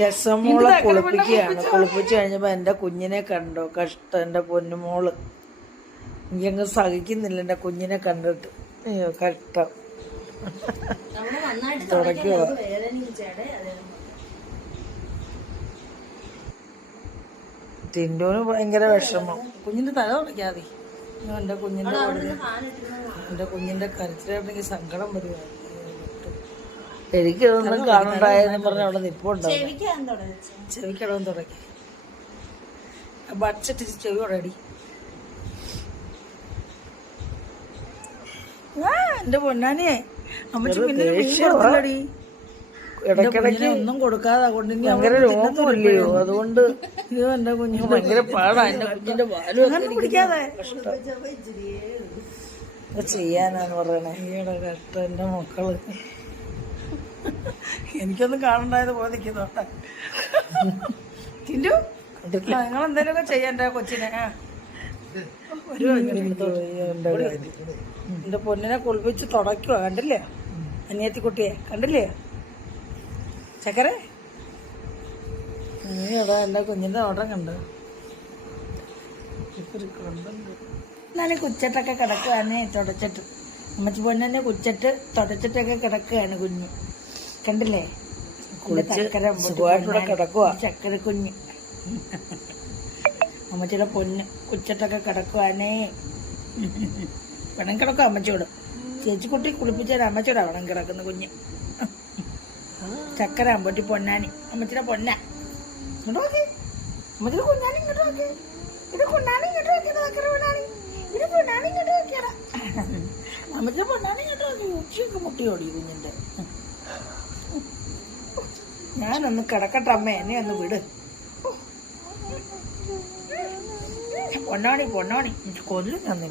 രസമോളെ കുളിപ്പിക്കുകയാണ്. കുളിപ്പിച്ച് കഴിഞ്ഞപ്പോൾ എൻ്റെ കുഞ്ഞിനെ കണ്ടോ, കഷ്ടം. എൻ്റെ പൊന്നുമോള് എനിക്കങ്ങ് സഹിക്കുന്നില്ല എൻ്റെ കുഞ്ഞിനെ കണ്ടിട്ട്. അയ്യോ കഷ്ടം. തുടയ്ക്കുക. ടിൻഡുവിന് ഭയങ്കര വിഷമം. കുഞ്ഞിൻ്റെ തല തുടയ്ക്കാതെ. എൻ്റെ കുഞ്ഞിൻ്റെ കരച്ചിലുണ്ടെങ്കിൽ സങ്കടം വരുവാണ്. എനിക്കിതൊന്നും കാണണ്ടായെന്ന് പറഞ്ഞ അവിടെ നിപ്പുണ്ടോ. ചെവിക്കടവും തുടക്കി ബഡ്ജറ്റ് ചെവി ഉടടി. എന്റെ പൊന്നാനെ അമ്മച്ചി പിന്നെ ഇടയ്ക്കിടയ്ക്ക് ഒന്നും കൊടുക്കാതെ കൊണ്ട് ഭയങ്കര രോഗമില്ലയോ, അതുകൊണ്ട് ഇത് എന്റെ കുഞ്ഞിന് ഭയങ്കര പാടാ. എന്റെ കുഞ്ഞിന്റെ പാലും അങ്ങനെ പിടിക്കാതെ ചെയ്യാനാന്ന് പറയണേ. ഈയുടെ കഷ്ടം എന്റെ മക്കള്. എനിക്കൊന്നും കാണണ്ടായത് പോലെ നിൽക്കുന്നോട്ടെ. ടിൻഡു നിങ്ങൾ എന്തേലുമൊക്കെ ചെയ്യാൻ എന്റെ കൊച്ചിനെ. എന്റെ പൊന്നിനെ കുളിപ്പിച്ച് തുടയ്ക്കുക. കണ്ടില്ലേ അനിയത്തി കുട്ടിയെ, കണ്ടില്ലേ ചക്കരെ. നീടാ എന്റെ കുഞ്ഞിന്റെ ഓട്ടം കണ്ടു. എന്നാലും കുച്ചട്ടൊക്കെ കിടക്കുകയാണ് തുടച്ചിട്ട്. അമ്മച്ചി പൊന്നെ കുച്ചട്ട് തുടച്ചിട്ടൊക്കെ കിടക്കുകയാണ് കുഞ്ഞ്. കണ്ടില്ലേ ചക്കര കുഞ്ഞ്. അമ്മച്ചിയുടെ പൊന്ന് കുച്ചട്ടൊക്കെ കിടക്കുവാനേ. വേണം കിടക്കും അമ്മച്ചിയോട്. ചേച്ചിക്കുട്ടി കുളിപ്പിച്ചാൽ അമ്മച്ചിയോട് വേണം കിടക്കുന്ന കുഞ്ഞ്. ചക്കര അമ്പട്ടി പൊന്നാനി അമ്മച്ചിയുടെ പൊന്ന. ഇങ്ങോട്ട് നോക്കി അമ്മച്ചിയുടെ കുഞ്ഞാണി. ഇങ്ങോട്ട് നോക്കി ഇത് കൊണ്ടാണ്. ഇങ്ങോട്ട് നോക്കിയത് ചക്കര പൊന്നാണി. ഇത് പൊന്നാണി. ഇങ്ങോട്ട് നോക്കിയടാ അമ്മച്ചിയുടെ പൊന്നാണി. ഇങ്ങോട്ട് നോക്കി ഉച്ചയൊക്കെ മുട്ടിയോടി കുഞ്ഞിന്റെ. ഞാനൊന്ന് കിടക്കട്ടെ അമ്മ, എന്നെ ഒന്ന് വിട്. പൊന്നാണി പൊന്നാണി കൊല്ലും ഞാൻ.